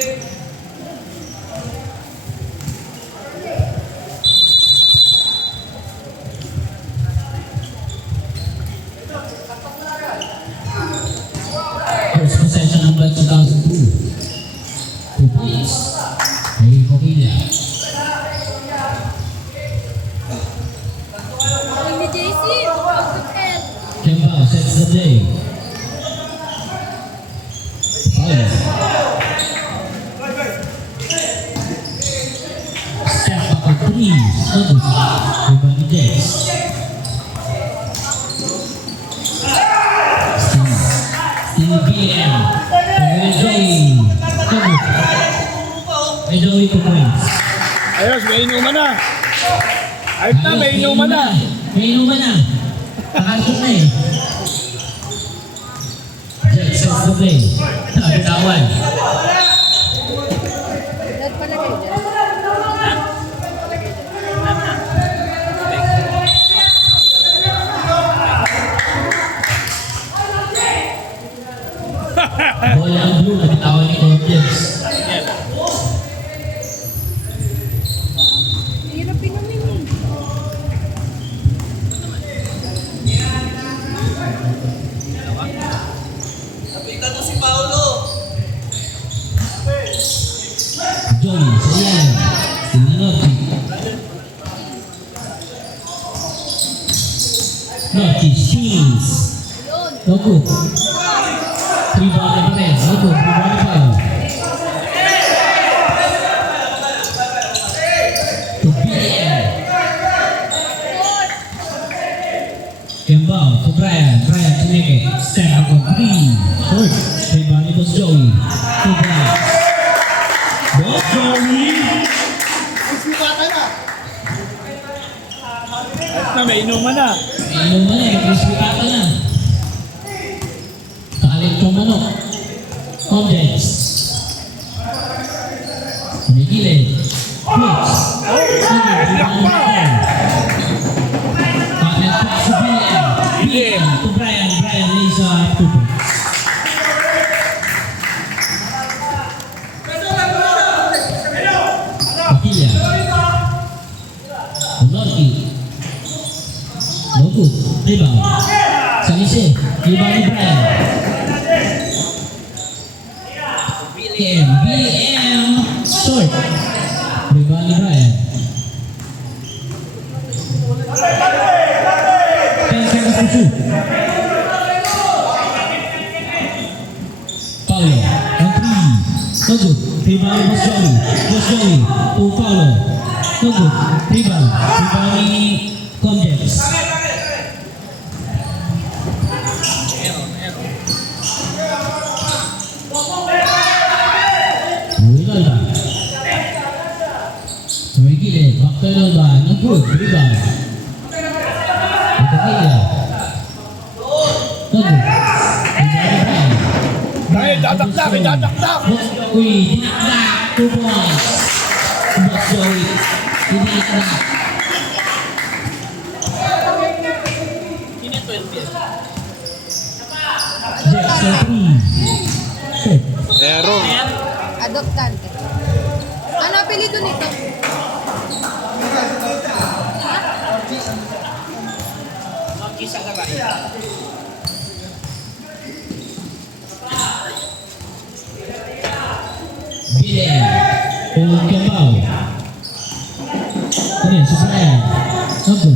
First possession ng Blood 2002. 2 points. May Coquilla. Hindi JC, pag-10. Kembao sets the play. Foul. Step back of 3. Agus. Rebound ni Jets. Steve BM. May Joey 2 points. Ayos, may inuman na. Ayos na, may inuman na. May inuman na. Nakasok na eh. Jets sets the play. Bitawan. Dad palagay dyan. Bola ang blue. Bitawan ni Cortez. Hirap inumin eh. Napitan mo si Paolo. Joey sa iyan. Sinanochi. Nochi steals. Yun. Togo. 3 ball na pa rin. Togo. 3 ball na pa. To BM. Kembao to Brian. Brian Chineke. Step back on 3. Short. 3 ball ni Boss Joey. 2 points. Boss Joey. Ayos na, may inuman na. Ayun mo na eh, crispy kaka na. Kalit kong manok. Condens. Kumigilid. Twitch. Kalit pa sa BM. BM to Brian. Brian Lisa 2 points. Pakilya. Lorky. No good. Rebound. Salise. Rebound ni Brian. BM. Short. Rebound ni Brian. 10 seconds to shoot. Paulo. On 3. No good. Rebound ni Boss Joey. Boss Joey. To Paulo. No good. Rebound. Rebound ni Comdex. Winalba. Sumigilid. Back to Winalba. No good. Rebound. Ipakila. No good. Rebound ni Brian. Dahil tataktak, tataktak. Boss Joey. Dinakdak. 2 points. Boss Joey. Dinakdak. Jets sa 3. Set. Error. Adoptante. Ano apelido nito? BM. O Kembao. Ano yun? Susayan. Ako.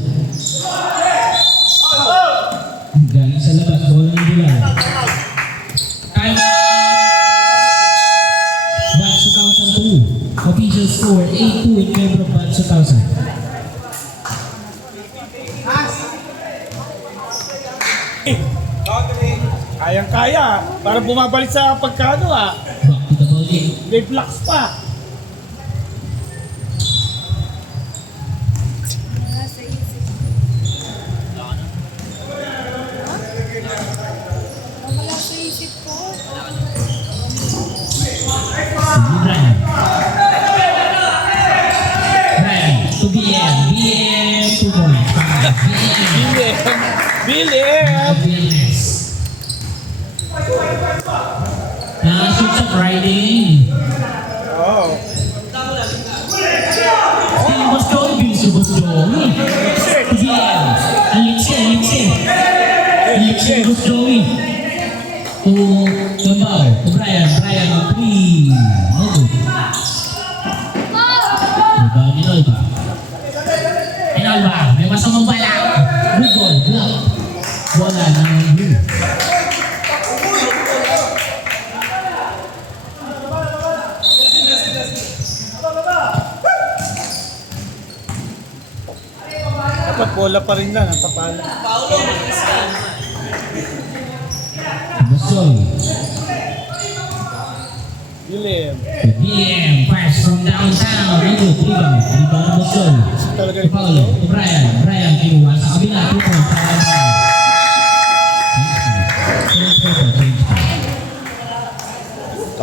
Galing sa labas. Bola ng Bilal. Time out. Batch 2002. Official score 8-2 in favor of Batch 2000. Kayang-kaya. Para bumabalik sa pagkano ah. Back to the ball game. May flux pa. Wala sa isip. Wala sa isip ko. Brian. Brian to BM. BM 2 points. BM. Billy! BMS. Nakashoot sa Friday. to Gambao, to Brian. Brian on 3. No good. Rebound ni Nolba. Nolba, may masamang bala. Good ball, block. Bola ng blue. Dapat bola pa rin lang, ang papala. Paulo, mag-miss ka. Basoy. William. BM, pass from downtown. No good, rebound. Rebound ng Basoy. Talaga To Paulo, to Brian. Brian kinuha sa kabila. 2 points.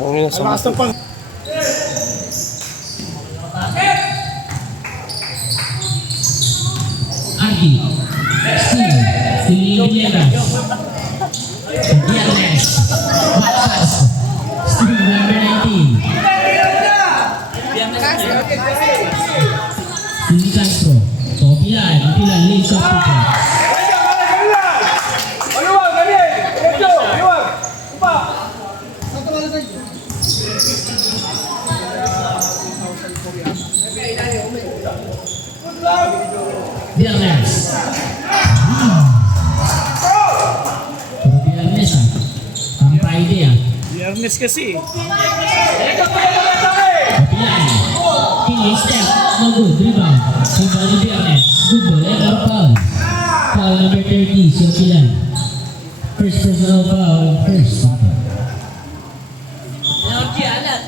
Ang lakas ng pang... Ardi. Steve. Steve Villegas. Viernes. Batas. Steve number 19. Steve Castro. Topilan. Topilan. Lace of people. Viernes. Puro Viernes ah. Ang Friday ah. Biyernes kasi. Topilan. Killing step. No good. Rebound. Rebound ni Viernes. Good ball. Error foul. Foul number 30. Si Topilan. First personal foul. First. Energy, alat.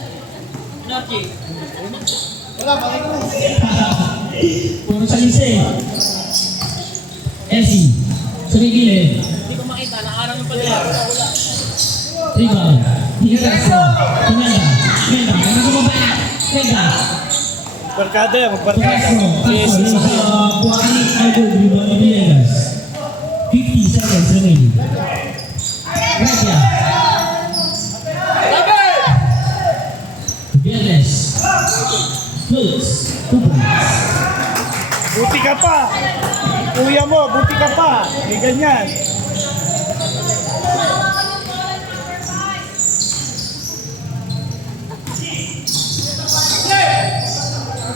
Energy. Puro sa lise. Elsie. Sa may gilid. Hindi ko makita, nakarang ng pala. Rebound. Hindi ka sa. Pinenda. Pinenda. Ano sa baba? Pinenda. Barkada yan, magbarkada. Castro. Yes, Castro. yes, Yung yes. sa Puwani. Idol. Rebound ni Villegas. 50 seconds remaining. Gracia. Viernes. Close. 2 points. Buti ka pa. Kuya mo, buti ka pa. May ganyan.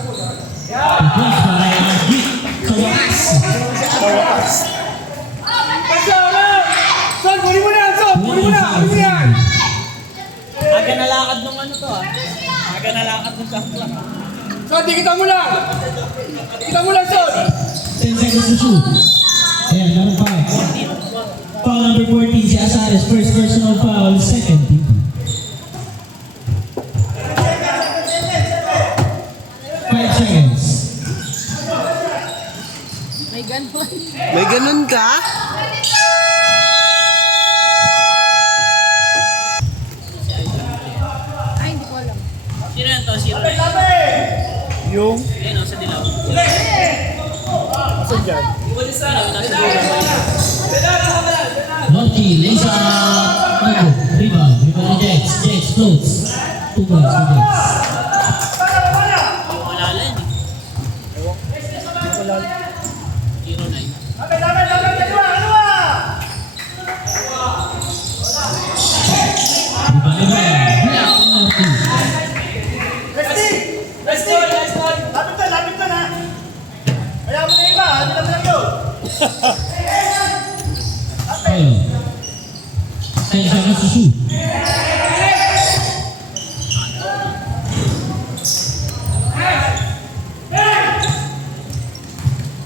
Close para yung hit. Sa wakas. Sa wakas. Son, kunin mo na! Son, kunin mo na! Kunin mo yan! Aga nalakad nung ano to ah. Aga nalakad nung sakla. Son, dikitan mo lang! Dikitan mo lang, Son! 10 seconds to shoot. Ayan, meron pa. Foul number 14 si Azares. First personal foul. Second team. Five seconds. May ganun. May ganun ka? Ay, hindi ko alam. Sino yan to? Sino? Yung, Ayun, sa dilaw. asan dyan? Loki, lays up. Rebound. Rebound ni Jex. Jex floats. 2 points for Jex. Wala lang eh. Wala. 09. Rebound ni Brian. Block ng Loki. Lapit na na! Kaya mo na iba, hindi naman lang yun! Paulo. 10 seconds to shoot.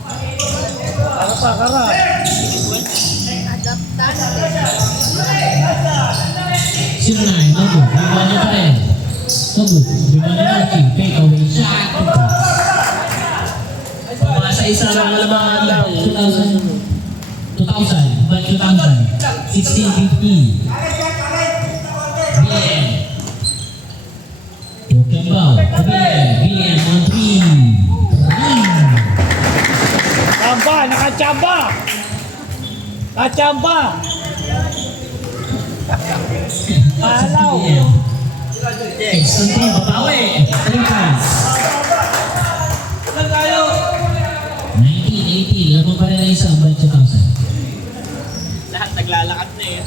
Kara pa, kara! Adaptante. 09. No good. Rebound ni Brian. No good. Rebound ni Loki. Take away shot. 2 points. Sa isa lang malamangan lang. 2000. 16-15. BM. Kembal. BM on 3. Chamba! Nakachamba! Nakachamba! Alaw! BM. Extra 3. Babawi. 3 points. 19-18. Lamang pa rin ang isang by 2000. Lahat naglalakad na eh.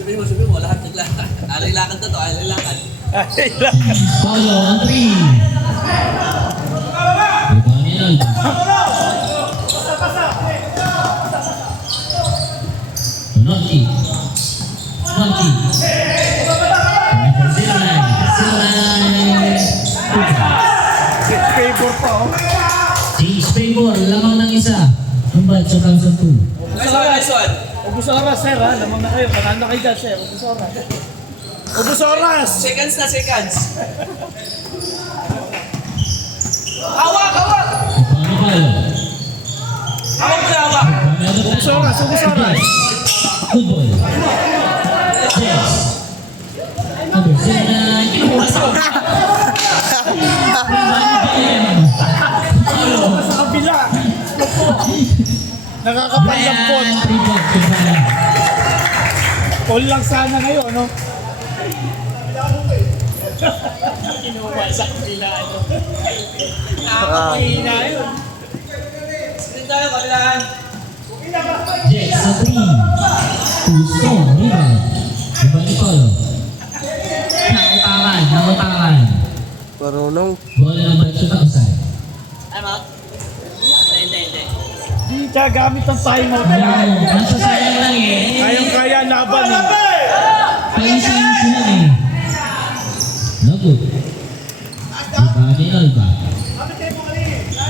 Sabi mo, lahat naglakad. Alay lakad na to, alay lakad. Ay, lakad. Paulo, ang 3. Rebound ni Alba. Nonchi. Silay. Set favor pa, oh. James Favor, lamang ng isa. Kumbal sa Thousand 2. Nice one. Ubus oras, sir, ha? Lamang na kayo. Kanaan na kayo dyan, sir. Ubus oras. Ubus oras! Seconds na seconds. Hawak, hawak! Paano kayo? Hawak na hawak. Ubus oras, ubus oras. Good ball. Yes. Number 7. Sa kabila. Nakakapanlampot. Rebound to Bala. All lang sana ngayon, no? Kinuha sa kabila ito. Nakakapahina yun. Sige tayo, kabilaan. Jets sa 3. Puso. Rebound. Rebound ni Polo. Nakutakan. Marunong. Bola ng Batso outside. I'm out. Hindi. Hindi ka gamit ng timeout Ano, yan. nasasayang lang eh. Kayang-kaya laban, eh. Paisi-isi lang eh. No good. Rebound ni Alba.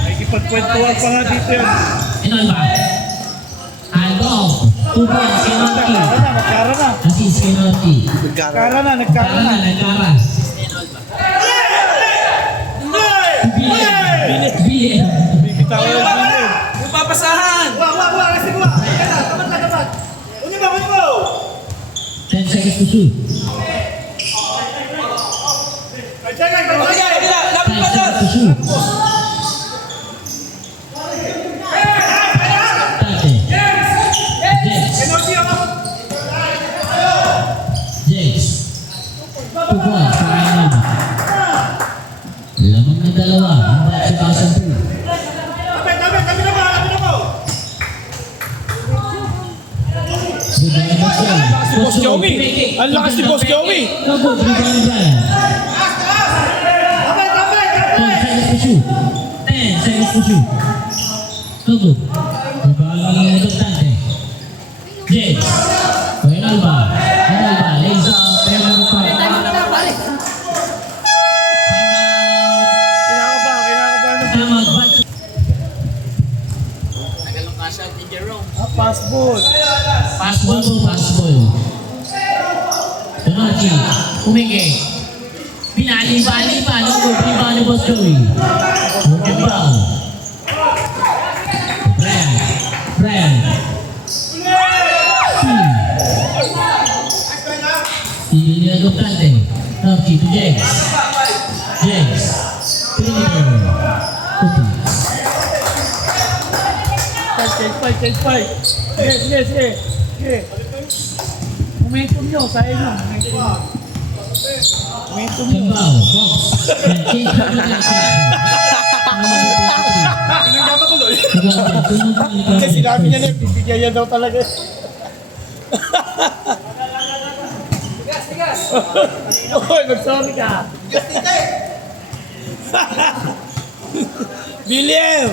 May kipagkwentuhan pa nga dito yun. Alba. Hand off. 2 points kay Norty. Nagkara na. Assist kay Norty. Nagkara na. Nagkara. BM. Bibitaw yun. Pupapasahan! Kasi buwa. Tapat. Uni mo. 10 seconds to shoot. Ay, tagay. Kabila! Lapit 5 pa doon! seconds to shoot. Tate. Jets. Energy ako. Jets. 2 points para kay Alba. Lamang na dalawa. Ang Batso Thousand 2. Tabi na mo. Rebound ni Batso. Si Boss Joey. Ang lakas ni Boss Joey. No good. Rebound ni Brian. 10 seconds to shoot. 10 seconds to shoot. No good. Rebound ni Dante. Jets. Kay Alba. Lays out. Pero pa. Kinakabahan. Timeout. Batso. Tagal ng cash out ni Jerome. Pass ball. Fastball po, fastball. Donachi, umingay. Pinali-bali pa, no good. Rebound ni Boss Joey. Working foul. Brian. Steal niya ng Dante. Norty to Jegs. Perimeter. Cookie. Fight. Sige. Momentum nyo, sayang nyo. Momentum nyo. Kambao, Fox. And change back to Kasi sinabi niya na, bibigyan niya daw talaga. Oy, mag-sorry ka. William!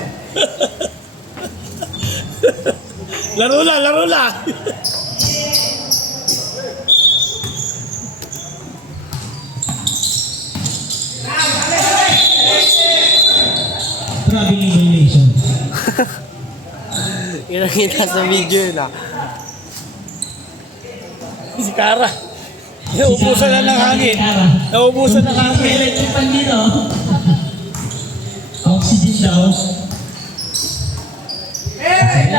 Laro na! Traveling violation. Kita sa video yun Si Kara. Naubusan na ng hangin. Naubusan ng hangin. Electric pan dito. Oxygen daw.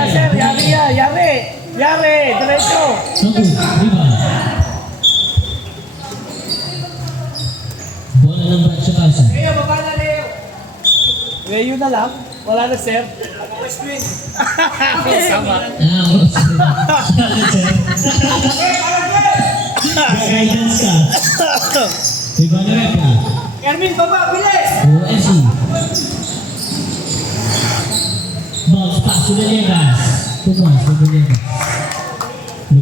Sir, yari. Diretso. No good. Rebound. Bola ng Batso Thousand. Leo na lang. Wala na, sir. Sama. Guidance ka. Rebound ni Repka. Ermin, baba, bilis! OFC. Bounce pass to Villegas. 2 points for Villegas.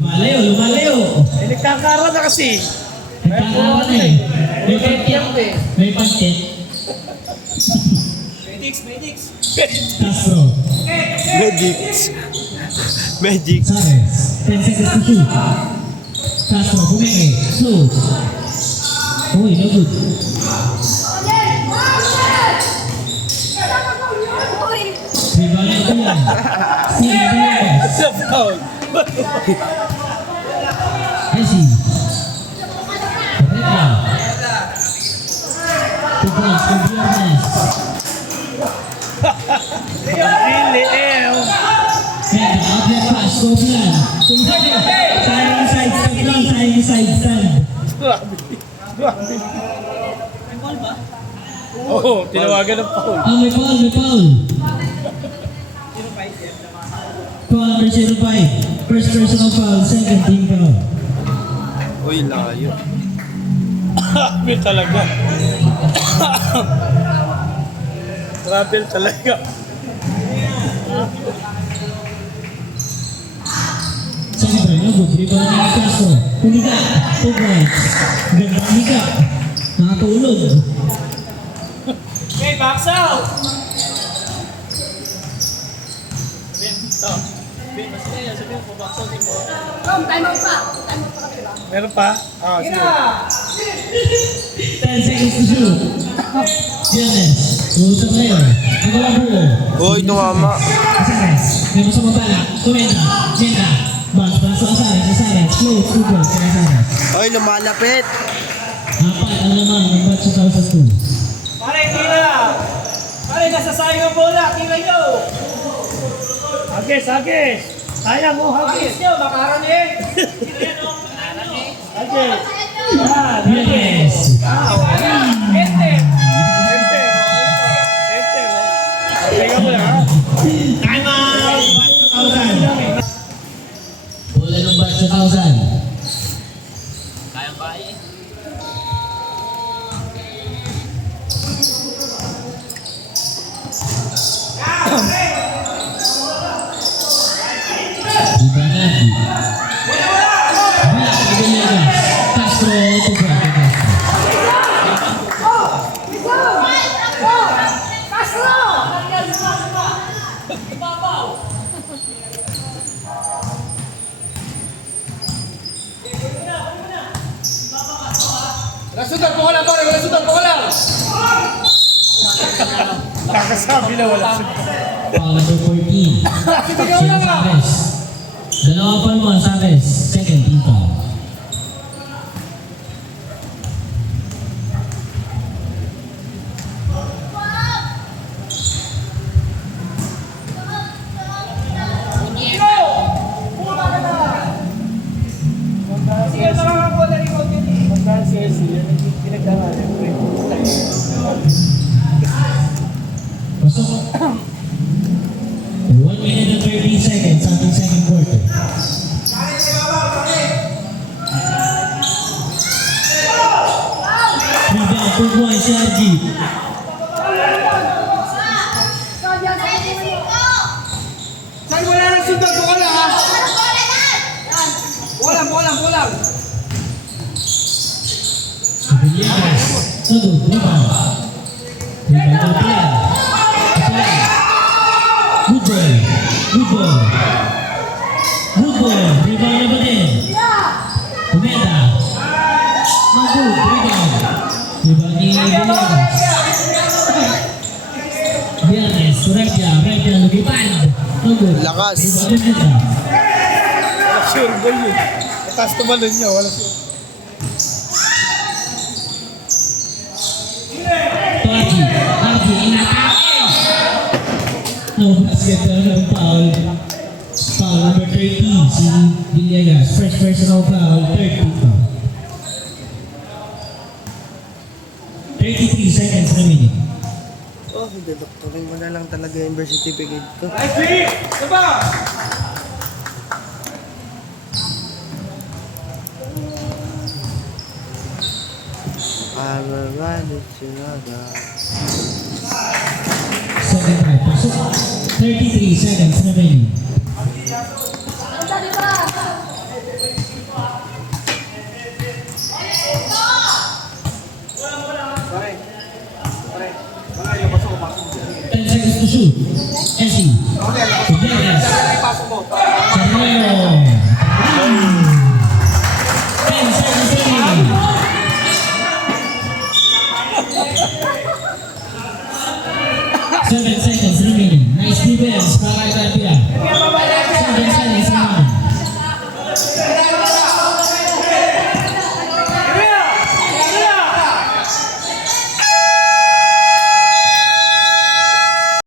Lumalayo, lumalayo. Eh, nagkakara na kasi. Nagkakaroon na eh. May pantit. May pantit. Medics. Castro. Magic. Sares. 10 seconds to shoot. Castro, bumeke. Slow. Uy, no good. Rebound ito yan. Steven Villegas. Sa foul. Messi. Correcta. 2 points for Viernes. Pili eh. Vega, outlet pass. Cofian. Sayang side stand lang. Sayang side stand. Grabe. May ball ba? Oo, tinawagan ng foul. Ah, may foul, may foul. Foul number 05. First personal foul, second team foul. Uy, layo. Grabe talaga. Travel talaga. Siyempre, no good. Rebound ni Castro. Humiga. 2 points. Ganda humiga. Nakatulog. Okay, box out! Sabihin ko, box out mo. Time out pa. Time out pa kami ba? Meron pa? Ah, sige. 10 seconds to shoot. Viernes. Uusap ngayon. Ang walang buo. Uy, tumama. Asares. May masama bala. Tumenda. Menda. Bounce pass to Asares. Asares. Close. 2 points kay Asares. Uy, lumalapit. Apat ang lamang ng batch 2002. Pare, tira! Pare, nasa sayang ang bola. Tira nyo! Agis. Sayang mo, Agis Agis. nyo, makaran eh! Tira yan o. Makaran eh. Agis. Viernes. Ente! Teka mo lang, ha? Time out! Batch 2000. Bola ng batch 2000. Kayang kaya eh. Ibanadi. Black Villegas. Castro. 2 points kay Castro. Kakasabi na wala. Foul number 14. Siya Sares. Dalawa pa naman Sares. Second team foul. Sige, mga bola ni Coach Jenny. Pasok. 1 minute and 13 seconds sa ating second quarter. Rebound, 2 points, Sergi. Saan wala nang sundan ko ka lang ha? Walang. Villegas. Sugod, rebound. Rebound to Pian. Pian. Good ball. Rebound na ba din? Tumenda. Magod, rebound. Rebound ni Villegas. Viernes, Repia, lugipan. Magod. Lakas. Rebound ni Menda. Wala sure ball yun. Mataas tumalon niya, wala sure. Argy, inatake. No basket ng foul. Foul number 30, si Villegas. First personal foul, third team foul. 33 seconds remaining. Oh, dedoktorin mo na lang talaga yung birth certificate ko. Second try, pasok. 33 seconds remaining.